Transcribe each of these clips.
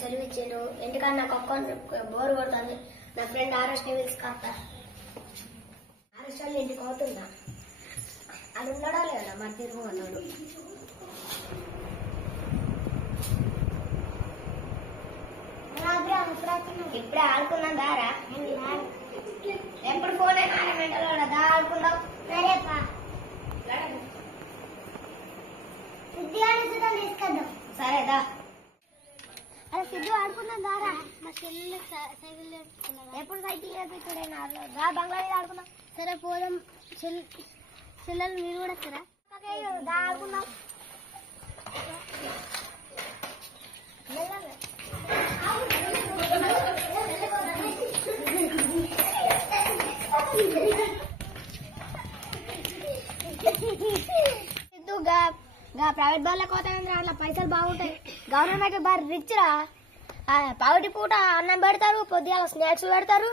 సెలవు ఇచ్చారు. ఇంటికాడ నాకు అకౌంట్ బోర్ కొడుతుంది. నా ఫ్రెండ్ ఆర్ఎస్ టీవీస్ కాస్తా ఆర్ఎస్ వాళ్ళు ఇంటికి అవుతుందా? అది ఉన్నాడా లేదా మరి తిరుగు అన్నాడు. ఇప్పుడే ఆడుకున్నాం దారా. ఎప్పుడు ఫోన్ అయినా ఆడమంటారు దా ఆడుకుందాం. సరేపా తీసుకొద్దాం. సరేదా. అరే సిద్ధు ఆడుకున్నాం దారా. మా చెల్లెలు సైకిల్ ఎప్పుడు సైకిల్ నేర్పించుడైనా దా బంగ్లా మీద ఆడుకున్నాం. సరే పోదాం. చెల్లెలు మీరు కూడా వస్తారా? దా ఆడుకుందాం. ప్రైవేట్ బాల్లోకి పోతాయి అట్లా పైసలు బాగుంటాయి. గవర్నమెంట్ బాగా రిచ్ రా. పగటి పూట అన్నం పెడతారు, పొద్దుగాల స్నాక్స్ పెడతారు.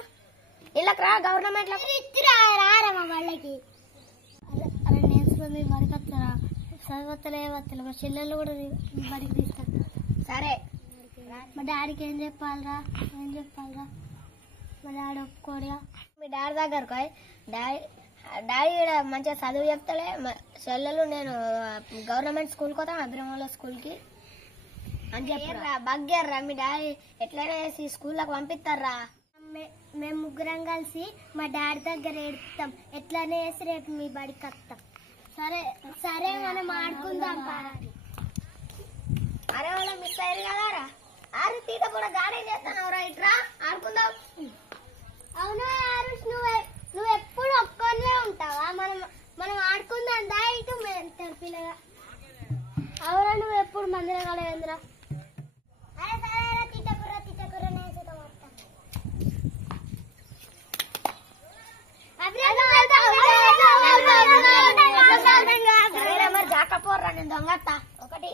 ఇళ్ళకి రా గవర్నమెంట్ రారా మా వాళ్ళకి. అలా నేర్చుకుని బడికి వస్తారా? చదవత్తలే వస్తలే. మా చెల్లెళ్ళు కూడా బడికి తీసుకొస్తా. సరే మా డాడీకి ఏం చెప్పాలరా? మా డాడీ ఒప్పుకోడిగా. మీ డాడీ దగ్గరకు డాడీ మంచిగా చదువు చెప్తలే. చెల్లెలు నేను గవర్నమెంట్ స్కూల్కి పోతాం, అభిరామంలో స్కూల్కి అని చెప్పారా? బగ్గర్రా మీ డాడీ ఎట్లయినా వేసి స్కూల్లోకి పంపిస్తారా? మేము ముగ్గురం కలిసి మా డాడీ దగ్గర ఏడుస్తాం. ఎట్లనే వేసి రేపు మీ బడికి వస్తాం. సరే మనం ఆడుకుందాం. అరే వాళ్ళ మిస్ అయ్యారు కదారా. అరే తీట కూడా గాడే చేస్తానవరా. ఇట్రా ఆడుకుందాం. అవునా ఆరుష్, నువ్వు ఎప్పుడు ఒక్కనే ఉంటావా? మనం ఆడుకుందాం దా. ఇటు పిల్లగా అవరా. నువ్వు ఎప్పుడు మందిరం కలవేంద్రా. అరే సరే తిట్టకుర్ర నేర్చుతాం. మరి జాకపోర్రా. నేను దొంగత్తా. 1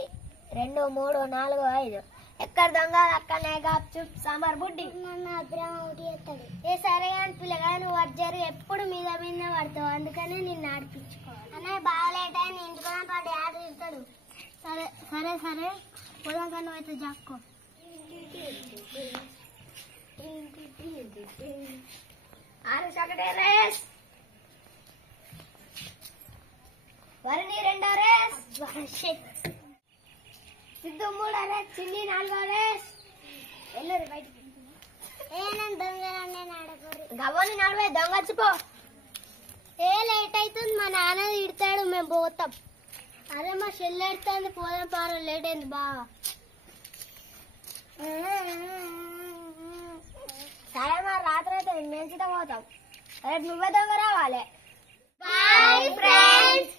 2 3 4 5 ఎక్కడ దొంగ అక్కడనే చూప్ సాంబార్ బుడ్డి. నన్ను అభిరామ ఒకటి చేస్తాడు. ఏ సరే అని పిల్లగా నువ్వు వర్జరు ఎప్పుడు మీద పడతావు. అందుకనే నిన్ను ఆడిపించుకోవాలి. అన్నయ్య బాగాలేట ఇంటికి పాటు ఆడ తిడతాడు. సరే పోదాం కానీ నువ్వు అయితే జాక్కో. రేస్ వరిని 2వ రేస్. సిద్ధు 3వ రేస్. చిన్ని 4వ రేస్. వెళ్ళరు బయటికి. గవ్వని 40 దొంగ వచ్చిపో. ఏ లేట్ అవుతుంది. మా నాన్న తిడతాడు. మేము పోతాం. అరే మా చెల్లి ఎడుతుంది. పోదాం పారు. లేట్ అయింది బాగా. సరే మరి రాత్రి అయితే మంచిగా పోతాం. రేపు నువ్వే దొంగ రావాలి. Bye friends.